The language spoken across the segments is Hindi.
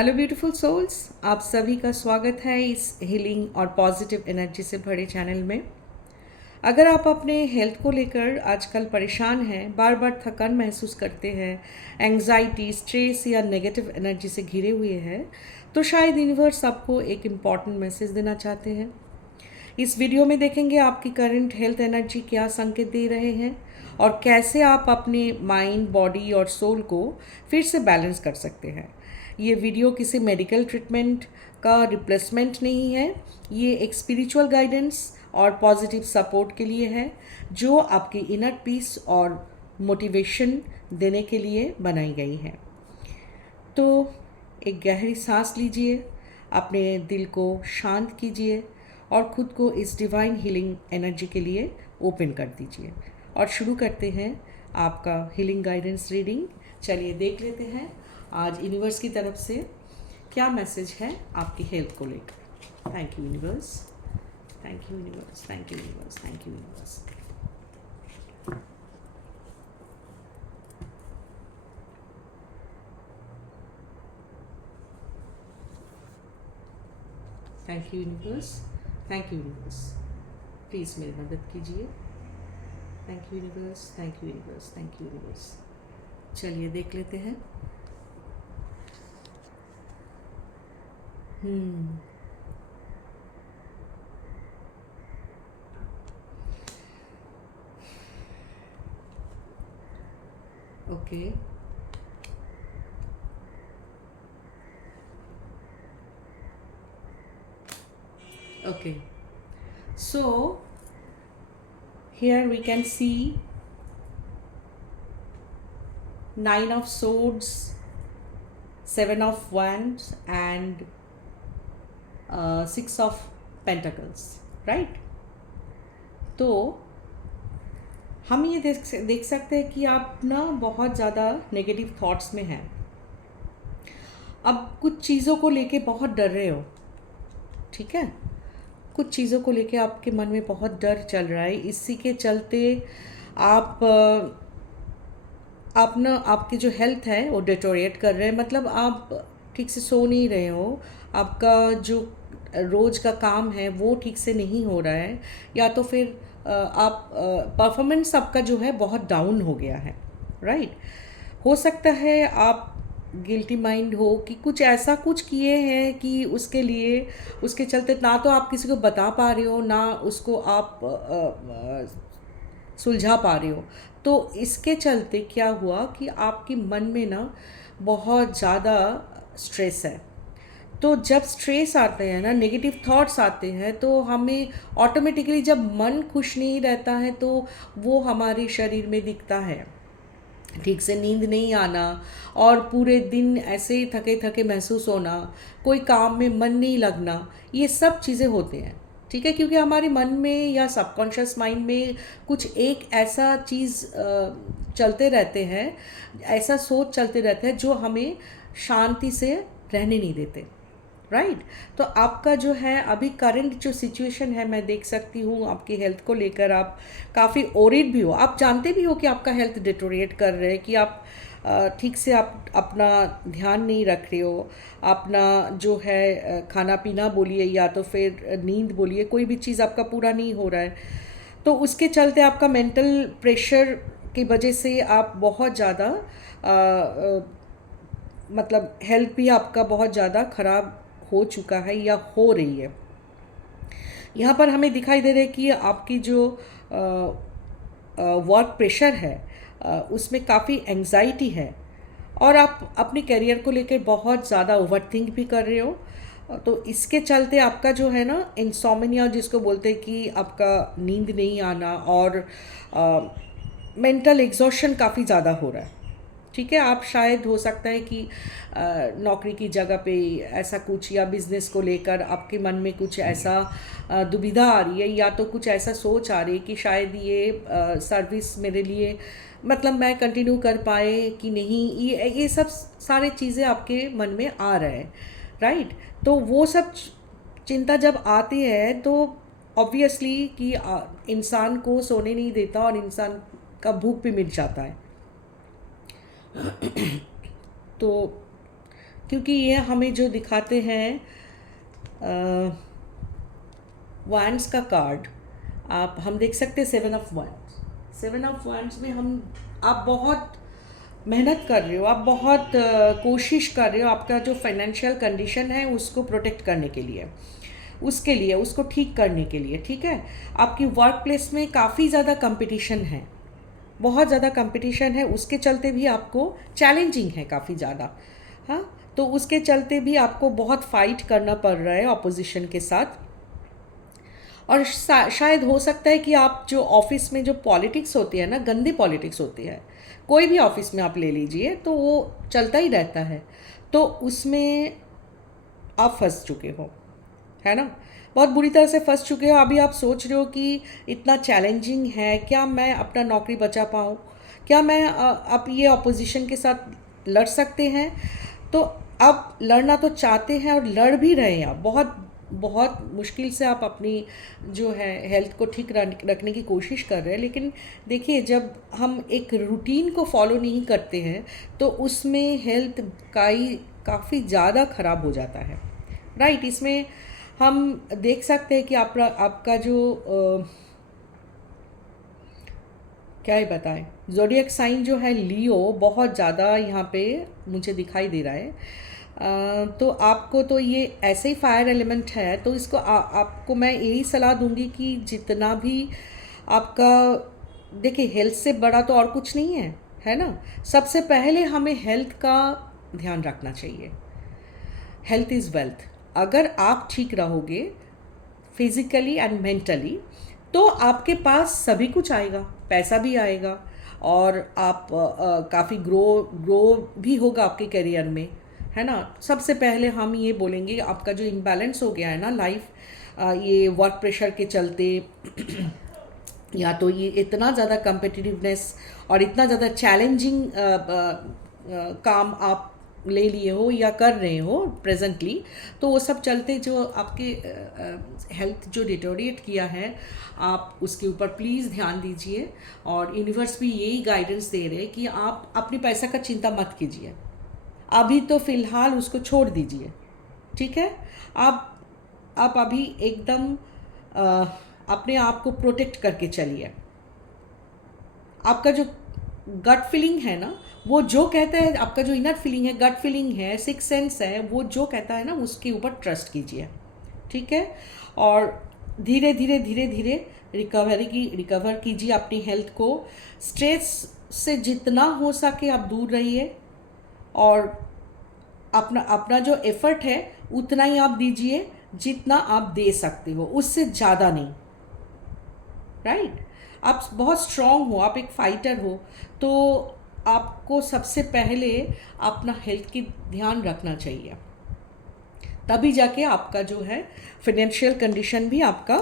हेलो ब्यूटीफुल सोल्स, आप सभी का स्वागत है इस हीलिंग और पॉजिटिव एनर्जी से भरे चैनल में। अगर आप अपने हेल्थ को लेकर आजकल परेशान हैं, बार बार थकान महसूस करते हैं, एंग्जाइटी, स्ट्रेस या नेगेटिव एनर्जी से घिरे हुए हैं, तो शायद यूनिवर्स आपको एक इम्पॉर्टेंट मैसेज देना चाहते हैं। इस वीडियो में देखेंगे आपकी करंट हेल्थ एनर्जी क्या संकेत दे रहे हैं और कैसे आप अपने माइंड, बॉडी और सोल को फिर से बैलेंस कर सकते हैं। ये वीडियो किसी मेडिकल ट्रीटमेंट का रिप्लेसमेंट नहीं है, ये एक स्पिरिचुअल गाइडेंस और पॉजिटिव सपोर्ट के लिए है, जो आपकी इनर पीस और मोटिवेशन देने के लिए बनाई गई है। तो एक गहरी सांस लीजिए, अपने दिल को शांत कीजिए और खुद को इस डिवाइन हीलिंग एनर्जी के लिए ओपन कर दीजिए। और शुरू करते हैं आपका हीलिंग गाइडेंस रीडिंग। चलिए देख लेते हैं आज यूनिवर्स की तरफ से क्या मैसेज है आपकी हेल्थ को लेकर। Thank you universe, thank you universe, thank you universe, thank you universe. Thank you universe, thank you universe, please मेरी मदद कीजिए। Thank you universe, thank you universe, thank you universe. चलिए देख लेते हैं। Okay, okay, so here we can see Nine of Swords, Seven of Wands and Six of Pentacles, right? तो हम ये देख सकते हैं कि आप ना बहुत ज़्यादा नेगेटिव थॉट्स में हैं। अब कुछ चीज़ों को लेके बहुत डर रहे हो, ठीक है? कुछ चीज़ों को लेके आपके मन में बहुत डर चल रहा है। इसी के चलते आप ना आपकी जो हेल्थ है वो डिटोरिएट कर रहे हैं। मतलब आप ठीक से सो नहीं रहे हो, आपका जो रोज़ का काम है वो ठीक से नहीं हो रहा है, या तो फिर आप परफॉर्मेंस आपका जो है बहुत डाउन हो गया है, राइट? हो सकता है आप गिल्टी माइंड हो कि कुछ ऐसा कुछ किए हैं कि उसके लिए उसके चलते ना तो आप किसी को बता पा रहे हो, ना उसको आप सुलझा पा रहे हो। तो इसके चलते क्या हुआ कि आपके मन में ना बहुत ज़्यादा स्ट्रेस है। तो जब स्ट्रेस आते हैं ना, नेगेटिव थॉट्स आते हैं, तो हमें ऑटोमेटिकली जब मन खुश नहीं रहता है तो वो हमारे शरीर में दिखता है। ठीक से नींद नहीं आना और पूरे दिन ऐसे ही थके थके महसूस होना, कोई काम में मन नहीं लगना, ये सब चीज़ें होते हैं, ठीक है? क्योंकि हमारे मन में या सबकॉन्शियस माइंड में कुछ एक ऐसा चीज़ चलते रहते हैं, ऐसा सोच चलते रहते हैं जो हमें शांति से रहने नहीं देते, राइट? तो आपका जो है अभी करंट जो सिचुएशन है, मैं देख सकती हूँ आपकी हेल्थ को लेकर आप काफ़ी ओरिड भी हो। आप जानते भी हो कि आपका हेल्थ डिटोरिएट कर रहे हैं, कि आप ठीक से आप अपना ध्यान नहीं रख रहे हो, अपना जो है खाना पीना बोलिए या तो फिर नींद बोलिए, कोई भी चीज़ आपका पूरा नहीं हो रहा है। तो उसके चलते आपका मेंटल प्रेशर की वजह से आप बहुत ज़्यादा मतलब हेल्थ भी आपका बहुत ज़्यादा ख़राब हो चुका है या हो रही है। यहाँ पर हमें दिखाई दे रहा है कि आपकी जो वर्क प्रेशर है उसमें काफ़ी एंग्जाइटी है और आप अपने करियर को लेकर बहुत ज़्यादा ओवरथिंक भी कर रहे हो। तो इसके चलते आपका जो है ना इंसोम्निया जिसको बोलते हैं, कि आपका नींद नहीं आना और मेंटल एग्जॉशन काफ़ी ज़्यादा हो रहा है, ठीक है? आप शायद हो सकता है कि नौकरी की जगह पे ऐसा कुछ या बिज़नेस को लेकर आपके मन में कुछ ऐसा दुविधा आ रही है, या तो कुछ ऐसा सोच आ रही है कि शायद ये सर्विस मेरे लिए मतलब मैं कंटिन्यू कर पाए कि नहीं, ये सब सारे चीज़ें आपके मन में आ रहे हैं, राइट? तो वो सब चिंता जब आती है तो ऑब्वियसली कि इंसान को सोने नहीं देता और इंसान का भूख भी मिट जाता है। तो क्योंकि ये हमें जो दिखाते हैं वैंड्स का कार्ड, आप हम देख सकते हैं 7 ऑफ वैंड्स। 7 ऑफ वैंड्स में हम आप बहुत मेहनत कर रहे हो, आप बहुत कोशिश कर रहे हो आपका जो फाइनेंशियल कंडीशन है उसको प्रोटेक्ट करने के लिए, उसके लिए उसको ठीक करने के लिए, ठीक है। आपकी वर्क प्लेस में काफ़ी ज़्यादा कंपटीशन है, बहुत ज़्यादा कंपटीशन है, उसके चलते भी आपको चैलेंजिंग है काफ़ी ज़्यादा। हाँ, तो उसके चलते भी आपको बहुत फाइट करना पड़ रहा है ऑपोजिशन के साथ। और शायद हो सकता है कि आप जो ऑफिस में जो पॉलिटिक्स होती है ना, गंदी पॉलिटिक्स होती है, कोई भी ऑफिस में आप ले लीजिए तो वो चलता ही रहता है, तो उसमें आप फंस चुके हो, है ना, बहुत बुरी तरह से फंस चुके हो। अभी आप सोच रहे हो कि इतना चैलेंजिंग है, क्या मैं अपना नौकरी बचा पाऊँ, क्या मैं अब ये ऑपोजिशन के साथ लड़ सकते हैं। तो आप लड़ना तो चाहते हैं और लड़ भी रहे हैं, आप बहुत बहुत मुश्किल से आप अपनी जो है हेल्थ को ठीक रखने की कोशिश कर रहे हैं। लेकिन देखिए, जब हम एक रूटीन को फॉलो नहीं करते हैं तो उसमें हेल्थ काफ़ी ज़्यादा ख़राब हो जाता है, राइट। इसमें हम देख सकते हैं कि आपका जो क्या ही बताएं, ज़ोडिएक साइन जो है लियो बहुत ज़्यादा यहाँ पे मुझे दिखाई दे रहा है। तो आपको तो ये ऐसे ही फायर एलिमेंट है, तो इसको आपको मैं यही सलाह दूंगी कि जितना भी आपका, देखिए हेल्थ से बड़ा तो और कुछ नहीं है ना। सबसे पहले हमें हेल्थ का ध्यान रखना चाहिए। Health is wealth. अगर आप ठीक रहोगे फिजिकली एंड मेंटली तो आपके पास सभी कुछ आएगा, पैसा भी आएगा और आप काफ़ी ग्रो भी होगा आपके करियर में, है ना। सबसे पहले हम ये बोलेंगे आपका जो इम्बैलेंस हो गया है ना लाइफ, ये वर्क प्रेशर के चलते या तो ये इतना ज़्यादा कम्पिटिटिवनेस और इतना ज़्यादा चैलेंजिंग काम आप ले लिए हो या कर रहे हो प्रेजेंटली, तो वो सब चलते जो आपके हेल्थ जो डिटोरिएट किया है, आप उसके ऊपर प्लीज़ ध्यान दीजिए। और यूनिवर्स भी यही गाइडेंस दे रहे हैं कि आप अपने पैसा का चिंता मत कीजिए, अभी तो फ़िलहाल उसको छोड़ दीजिए, ठीक है। आप अभी एकदम अपने आप को प्रोटेक्ट करके चलिए। आपका जो गट फीलिंग है ना, वो जो कहता है, आपका जो इनर फीलिंग है, गट फीलिंग है, सिक्स सेंस है, वो जो कहता है ना उसके ऊपर ट्रस्ट कीजिए, ठीक है। और धीरे धीरे धीरे धीरे रिकवर कीजिए अपनी हेल्थ को। स्ट्रेस से जितना हो सके आप दूर रहिए और अपना जो एफर्ट है उतना ही आप दीजिए जितना आप दे सकते हो, उससे ज़्यादा नहीं, राइट। आप बहुत स्ट्रांग हो, आप एक फाइटर हो, तो आपको सबसे पहले अपना हेल्थ की ध्यान रखना चाहिए, तभी जाके आपका जो है फाइनेंशियल कंडीशन भी आपका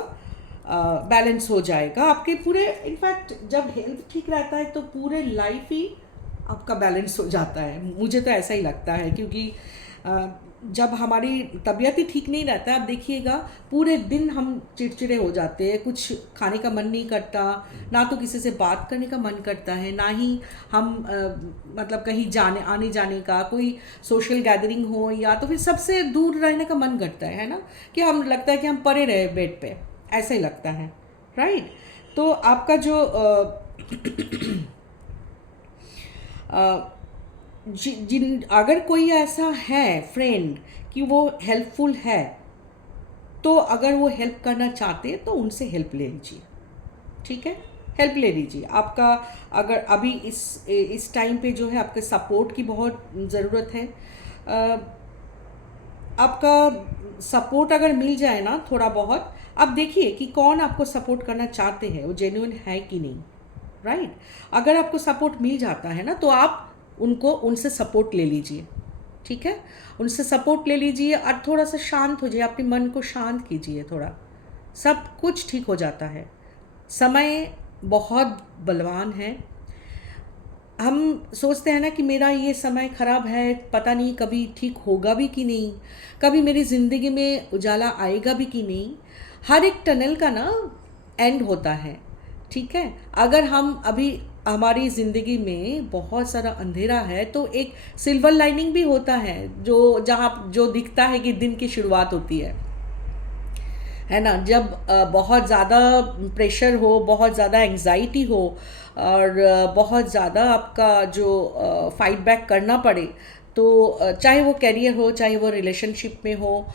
बैलेंस हो जाएगा। आपके पूरे, इनफैक्ट जब हेल्थ ठीक रहता है तो पूरे लाइफ ही आपका बैलेंस हो जाता है, मुझे तो ऐसा ही लगता है। क्योंकि जब हमारी तबीयत ही ठीक नहीं रहता है, आप देखिएगा पूरे दिन हम चिड़चिड़े हो जाते हैं, कुछ खाने का मन नहीं करता, ना तो किसी से बात करने का मन करता है, ना ही हम मतलब कहीं आने जाने का, कोई सोशल गैदरिंग हो या तो फिर सबसे दूर रहने का मन करता है ना, कि हम लगता है कि हम पड़े रहे बेड पे, ऐसा ही लगता है, राइट। तो आपका जो जिन अगर कोई ऐसा है फ्रेंड कि वो हेल्पफुल है, तो अगर वो हेल्प करना चाहते हैं तो उनसे हेल्प ले लीजिए, ठीक है, हेल्प ले लीजिए। आपका अगर अभी इस टाइम पे जो है आपके सपोर्ट की बहुत ज़रूरत है। आपका सपोर्ट अगर मिल जाए ना थोड़ा बहुत, आप देखिए कि कौन आपको सपोर्ट करना चाहते हैं, वो जेन्युइन है कि नहीं, राइट। अगर आपको सपोर्ट मिल जाता है ना तो आप उनसे सपोर्ट ले लीजिए, ठीक है, उनसे सपोर्ट ले लीजिए और थोड़ा सा शांत हो जाइए, अपने मन को शांत कीजिए थोड़ा, सब कुछ ठीक हो जाता है। समय बहुत बलवान है। हम सोचते हैं ना कि मेरा ये समय ख़राब है, पता नहीं कभी ठीक होगा भी कि नहीं, कभी मेरी ज़िंदगी में उजाला आएगा भी कि नहीं। हर एक टनल का ना एंड होता है, ठीक है। अगर हम अभी हमारी ज़िंदगी में बहुत सारा अंधेरा है तो एक सिल्वर लाइनिंग भी होता है, जो जहाँ जो दिखता है कि दिन की शुरुआत होती है ना। जब बहुत ज़्यादा प्रेशर हो, बहुत ज़्यादा एंग्जाइटी हो और बहुत ज़्यादा आपका जो फाइट बैक करना पड़े, तो चाहे वो करियर हो, चाहे वो रिलेशनशिप में हो,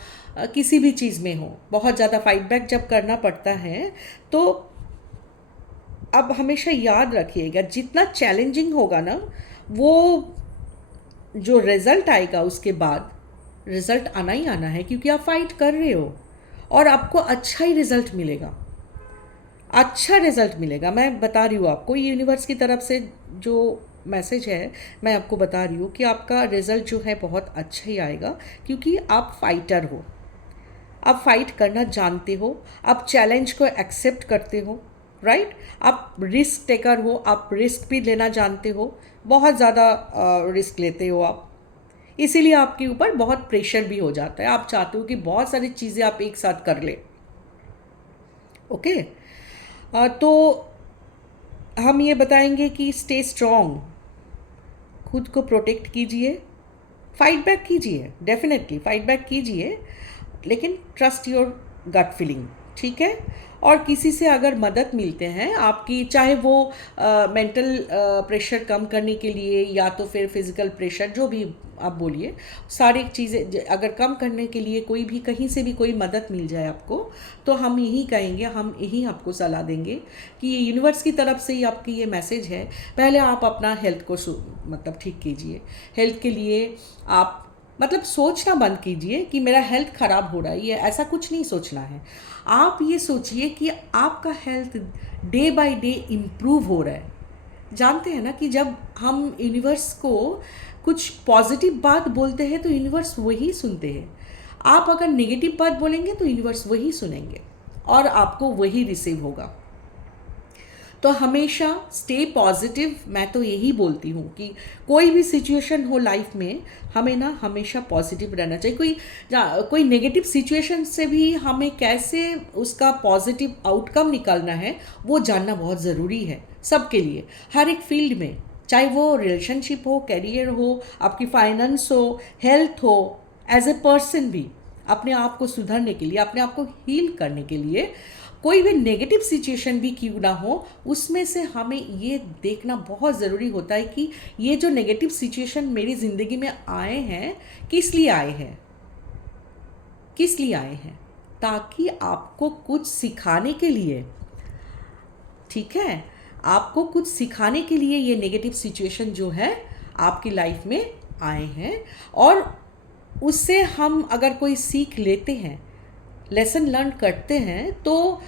किसी भी चीज़ में हो, बहुत ज़्यादा फाइट बैक जब करना पड़ता है, तो अब हमेशा याद रखिएगा जितना चैलेंजिंग होगा ना, वो जो रिज़ल्ट आएगा उसके बाद, रिज़ल्ट आना ही आना है, क्योंकि आप फाइट कर रहे हो और आपको अच्छा ही रिज़ल्ट मिलेगा, अच्छा रिज़ल्ट मिलेगा। मैं बता रही हूँ आपको, ये यूनिवर्स की तरफ से जो मैसेज है मैं आपको बता रही हूँ कि आपका रिज़ल्ट जो है बहुत अच्छा ही आएगा, क्योंकि आप फाइटर हो, आप फाइट करना जानते हो, आप चैलेंज को एक्सेप्ट करते हो, राइट। आप रिस्क टेकर हो, आप रिस्क भी लेना जानते हो, बहुत ज़्यादा रिस्क लेते हो आप, इसीलिए आपके ऊपर बहुत प्रेशर भी हो जाता है। आप चाहते हो कि बहुत सारी चीज़ें आप एक साथ कर ले। ओके, तो हम ये बताएंगे कि स्टे स्ट्रॉन्ग, खुद को प्रोटेक्ट कीजिए, फाइट बैक कीजिए, डेफिनेटली फाइट बैक कीजिए, लेकिन ट्रस्ट योर गट फीलिंग, ठीक है। और किसी से अगर मदद मिलते हैं आपकी, चाहे वो मेंटल प्रेशर कम करने के लिए या तो फिर फिज़िकल प्रेशर, जो भी आप बोलिए, सारी चीज़ें अगर कम करने के लिए कोई भी कहीं से भी कोई मदद मिल जाए आपको, तो हम यही कहेंगे, हम यही आपको सलाह देंगे कि ये यूनिवर्स की तरफ से ही आपकी ये मैसेज है। पहले आप अपना हेल्थ को मतलब ठीक कीजिए। हेल्थ के लिए आप मतलब सोचना बंद कीजिए कि मेरा हेल्थ ख़राब हो रहा है, ये ऐसा कुछ नहीं सोचना है। आप ये सोचिए कि आपका health day by day improve हो रहा है। जानते हैं ना कि जब हम यूनिवर्स को कुछ पॉजिटिव बात बोलते हैं तो यूनिवर्स वही सुनते हैं। आप अगर नेगेटिव बात बोलेंगे तो यूनिवर्स वही सुनेंगे और आपको वही रिसीव होगा। तो हमेशा स्टे पॉजिटिव, मैं तो यही बोलती हूँ कि कोई भी सिचुएशन हो लाइफ में, हमें ना हमेशा पॉजिटिव रहना चाहिए। कोई नेगेटिव सिचुएशन से भी हमें कैसे उसका पॉजिटिव आउटकम निकालना है वो जानना बहुत ज़रूरी है सबके लिए, हर एक फील्ड में, चाहे वो रिलेशनशिप हो, करियर हो, आपकी फाइनेंस हो, हेल्थ हो, एज ए पर्सन भी अपने आप को सुधरने के लिए, अपने आप को हील करने के लिए, कोई भी नेगेटिव सिचुएशन भी क्यों ना हो, उसमें से हमें ये देखना बहुत ज़रूरी होता है कि ये जो नेगेटिव सिचुएशन मेरी ज़िंदगी में आए हैं, किस लिए आए हैं, किस लिए आए हैं, ताकि आपको कुछ सिखाने के लिए, ठीक है, आपको कुछ सिखाने के लिए ये नेगेटिव सिचुएशन जो है आपकी लाइफ में आए हैं। और उससे हम अगर कोई सीख लेते हैं, लेसन लर्न करते हैं, तो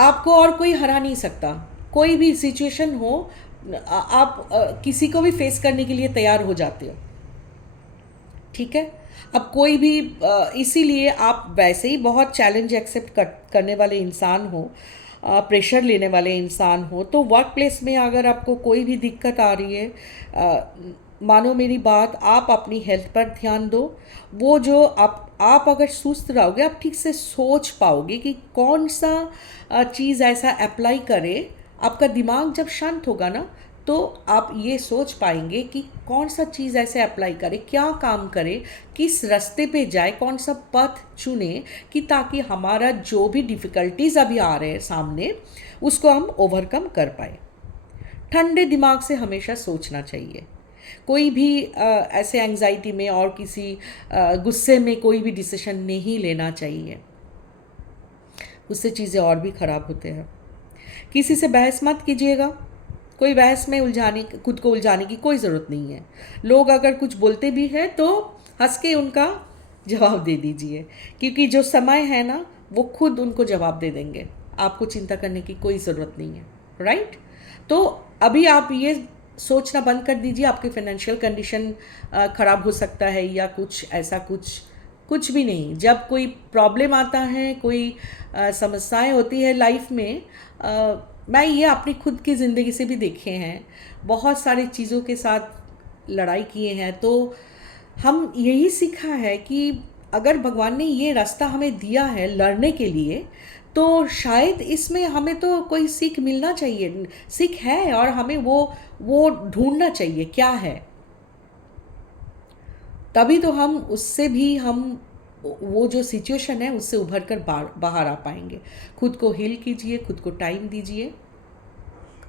आपको और कोई हरा नहीं सकता। कोई भी सिचुएशन हो, आप किसी को भी फेस करने के लिए तैयार हो जाते हो, ठीक है। अब कोई भी इसीलिए आप वैसे ही बहुत चैलेंज एक्सेप्ट करने वाले इंसान हो, प्रेशर लेने वाले इंसान हो, तो वर्क प्लेस में अगर आपको कोई भी दिक्कत आ रही है, मानो मेरी बात, आप अपनी हेल्थ पर ध्यान दो। वो जो आप अगर सुस्त रहोगे, आप ठीक से सोच पाओगे कि कौन सा चीज़ ऐसा अप्लाई करे। आपका दिमाग जब शांत होगा ना, तो आप ये सोच पाएंगे कि कौन सा चीज़ ऐसे अप्लाई करे, क्या काम करे, किस रास्ते पे जाए, कौन सा पथ चुने, कि ताकि हमारा जो भी डिफ़िकल्टीज़ अभी आ रहे हैं सामने, उसको हम ओवरकम कर पाए। ठंडे दिमाग से हमेशा सोचना चाहिए। कोई भी ऐसे एंग्जाइटी में और किसी गुस्से में कोई भी डिसीजन नहीं लेना चाहिए, उससे चीज़ें और भी ख़राब होते हैं। किसी से बहस मत कीजिएगा, कोई बहस में खुद को उलझाने की कोई ज़रूरत नहीं है। लोग अगर कुछ बोलते भी हैं तो हंस के उनका जवाब दे दीजिए, क्योंकि जो समय है ना वो खुद उनको जवाब दे देंगे, आपको चिंता करने की कोई ज़रूरत नहीं है, राइट। तो अभी आप ये सोचना बंद कर दीजिए आपकी फाइनेंशियल कंडीशन ख़राब हो सकता है या कुछ ऐसा, कुछ भी नहीं। जब कोई प्रॉब्लम आता है, कोई समस्याएं होती है लाइफ में, मैं ये अपनी खुद की ज़िंदगी से भी देखे हैं, बहुत सारी चीज़ों के साथ लड़ाई किए हैं, तो हम यही सीखा है कि अगर भगवान ने ये रास्ता हमें दिया है लड़ने के लिए, तो शायद इसमें हमें तो कोई सीख मिलना चाहिए, सीख है, और हमें वो ढूंढना चाहिए क्या है, तभी तो हम उससे भी हम वो जो सिचुएशन है उससे उभर कर बाहर आ पाएंगे। खुद को हील कीजिए, खुद को टाइम दीजिए,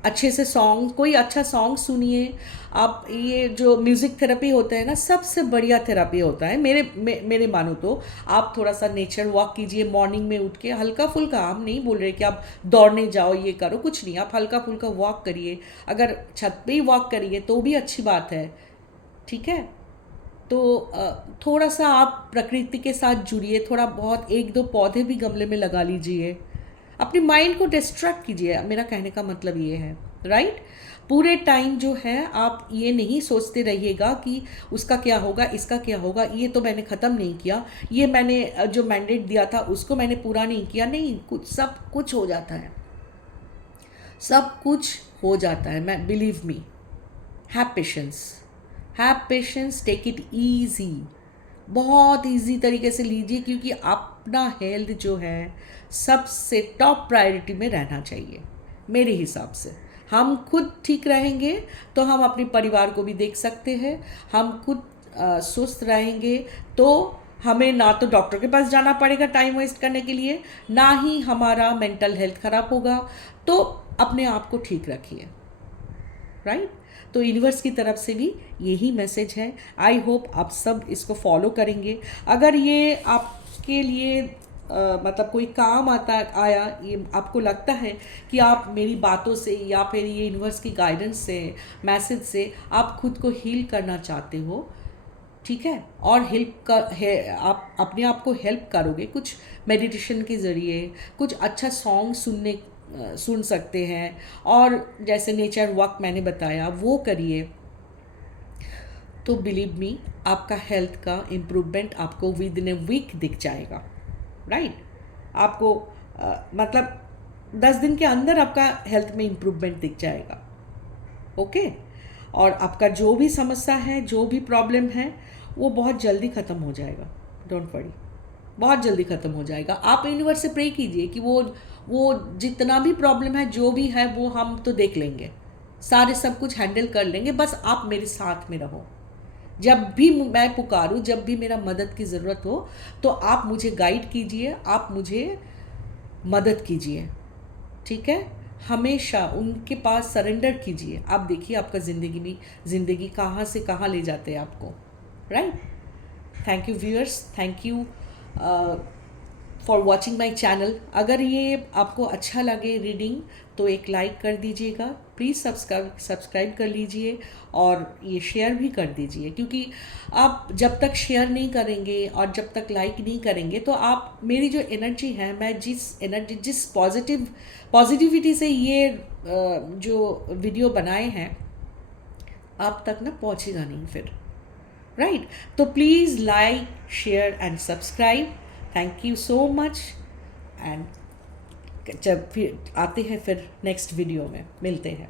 अच्छे से सॉन्ग, कोई अच्छा सॉन्ग सुनिए। आप ये जो म्यूज़िक थेरेपी होता है ना, सबसे बढ़िया थेरेपी होता है मेरे मानो तो। आप थोड़ा सा नेचर वॉक कीजिए मॉर्निंग में उठ के, हल्का फुल्का। हम नहीं बोल रहे कि आप दौड़ने जाओ, ये करो, कुछ नहीं, आप हल्का फुल्का वॉक करिए। अगर छत पे ही वॉक करिए तो भी अच्छी बात है, ठीक है। तो थोड़ा सा आप प्रकृति के साथ जुड़िए, थोड़ा बहुत, एक दो पौधे भी गमले में लगा लीजिए, अपनी माइंड को डिस्ट्रैक्ट कीजिए। मेरा कहने का मतलब ये है, राइट। पूरे टाइम जो है आप ये नहीं सोचते रहिएगा कि उसका क्या होगा, इसका क्या होगा, ये तो मैंने ख़त्म नहीं किया, ये मैंने जो मैंडेट दिया था उसको मैंने पूरा नहीं किया। नहीं, कुछ सब कुछ हो जाता है, सब कुछ हो जाता है। मैं, believe me, have patience, have patience, take it easy, बहुत इजी तरीके से लीजिए, क्योंकि अपना हेल्थ जो है सबसे टॉप प्रायोरिटी में रहना चाहिए मेरे हिसाब से। हम खुद ठीक रहेंगे तो हम अपने परिवार को भी देख सकते हैं। हम खुद स्वस्थ रहेंगे तो हमें ना तो डॉक्टर के पास जाना पड़ेगा टाइम वेस्ट करने के लिए, ना ही हमारा मेंटल हेल्थ खराब होगा। तो अपने आप को ठीक रखिए, राइट। तो यूनिवर्स की तरफ से भी यही मैसेज है। आई होप आप सब इसको फॉलो करेंगे। अगर ये आपके लिए मतलब कोई काम आया, ये आपको लगता है कि आप मेरी बातों से या फिर ये यूनिवर्स की गाइडेंस से, मैसेज से आप खुद को हील करना चाहते हो, ठीक है, और आप अपने आप को हेल्प करोगे कुछ मेडिटेशन के ज़रिए, कुछ अच्छा सॉन्ग सुन सकते हैं, और जैसे नेचर वॉक मैंने बताया वो करिए, तो बिलीव मी आपका हेल्थ का इम्प्रूवमेंट आपको विद इन ए वीक दिख जाएगा, राइट। आपको मतलब 10 दिन के अंदर आपका हेल्थ में इम्प्रूवमेंट दिख जाएगा, ओके। और आपका जो भी समस्या है, जो भी प्रॉब्लम है, वो बहुत जल्दी ख़त्म हो जाएगा, डोंट वरी, बहुत जल्दी ख़त्म हो जाएगा। आप यूनिवर्स से प्रे कीजिए कि वो जितना भी प्रॉब्लम है, जो भी है, वो हम तो देख लेंगे, सारे सब कुछ हैंडल कर लेंगे, बस आप मेरे साथ में रहो। जब भी मैं पुकारूं, जब भी मेरा मदद की ज़रूरत हो, तो आप मुझे गाइड कीजिए, आप मुझे मदद कीजिए, ठीक है। हमेशा उनके पास सरेंडर कीजिए। आप देखिए आपका ज़िंदगी कहाँ से कहाँ ले जाते हैं आपको, right. Thank you viewers, thank you for watching my channel. अगर ये आपको अच्छा लगे रीडिंग तो एक लाइक कर दीजिएगा, प्लीज़ सब्सक्राइब कर लीजिए, और ये शेयर भी कर दीजिए, क्योंकि आप जब तक शेयर नहीं करेंगे और जब तक लाइक नहीं करेंगे तो आप, मेरी जो एनर्जी है, मैं जिस पॉजिटिविटी से ये जो वीडियो बनाए हैं आप तक ना पहुँचेगा नहीं फिर, राइट। तो please like, share and subscribe. Thank you so much. And जब फिर आते हैं, फिर नेक्स्ट वीडियो में मिलते हैं।